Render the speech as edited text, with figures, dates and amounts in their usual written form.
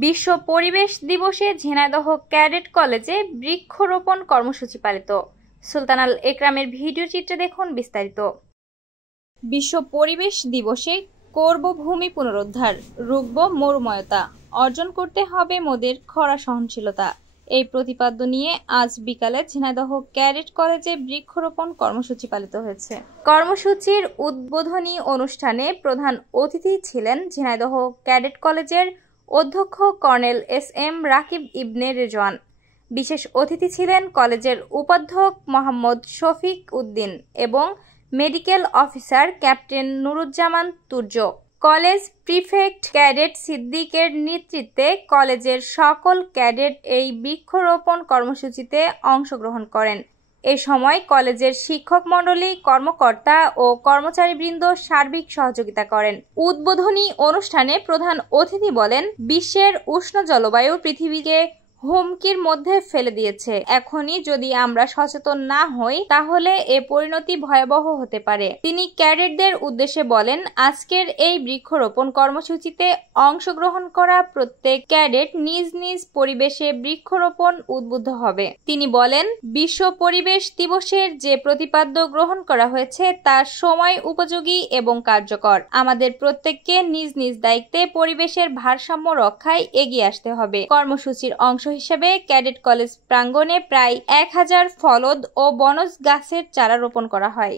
বিশ্ব পরিবেশ দিবসে ঝিনাইদহ ক্যাডেট কলেজে বৃক্ষরোপণ কর্মসূচি পালিত। সুলতানাল একরামের ভিডিও চিত্রে দেখুন বিস্তারিত। বিশ্ব পরিবেশ দিবসে করব ভূমি পুনরুদ্ধার, রুখব মরুময়তা, অর্জন করতে হবে মোদের খরা সহনশীলতা। এই প্রতিপাদ্য নিয়ে আজ বিকালে ঝিনাইদহ ক্যাডেট কলেজে বৃক্ষরোপণ কর্মসূচি পালিত হয়েছে। কর্মসূচির উদ্বোধনী অনুষ্ঠানে প্রধান অতিথি ছিলেন ঝিনাইদহ ক্যাডেট কলেজের অধ্যক্ষ কর্নেল এস.এম. রাকিব ইবনে রেজওয়ান। বিশেষ অতিথি ছিলেন কলেজের উপাধ্যক্ষ মোহাম্মদ শফিক উদ্দিন এবং medical officer captain Nuruzzaman Turjo. College prefect cadet সিদ্দিকের নেতৃত্বে কলেজের সকল ক্যাডেট এই বৃক্ষরোপণ কর্মসূচিতে অংশগ্রহণ করেন। এ সময় কলেজের শিক্ষক মণ্ডলী, কর্মকর্তা ও কর্মচারীবৃন্দ সার্বিক সহযোগিতা করেন। উদ্বোধনী অনুষ্ঠানে প্রধান অতিথি বলেন, বিশ্বের উষ্ণ জলবায়ু পৃথিবীকে হুমকির মধ্যে ফেলে দিয়েছে। এখনই যদি আমরা সচেতন না হই তাহলে এ পরিণতি ভয়াবহ হতে পারে। তিনি ক্যাডেটদের উদ্দেশ্যে বলেন, আজকের এই বৃক্ষরোপণ কর্মসূচিতে অংশগ্রহণ করা প্রত্যেক ক্যাডেট নিজ নিজ পরিবেশে বৃক্ষরোপণ উদ্বুদ্ধ হবে। তিনি বলেন, বিশ্ব পরিবেশ দিবসের যে প্রতিপাদ্য গ্রহণ করা হয়েছে তা সময় উপযোগী এবং কার্যকর। আমাদের প্রত্যেককে নিজ নিজ দায়িত্বে পরিবেশের ভারসাম্য রক্ষায় এগিয়ে আসতে হবে। কর্মসূচির অংশ হিসেবে ক্যাডেট কলেজ প্রাঙ্গণে প্রায় 1000 ফলদ ও বনজ গাছের চারা রোপণ করা হয়।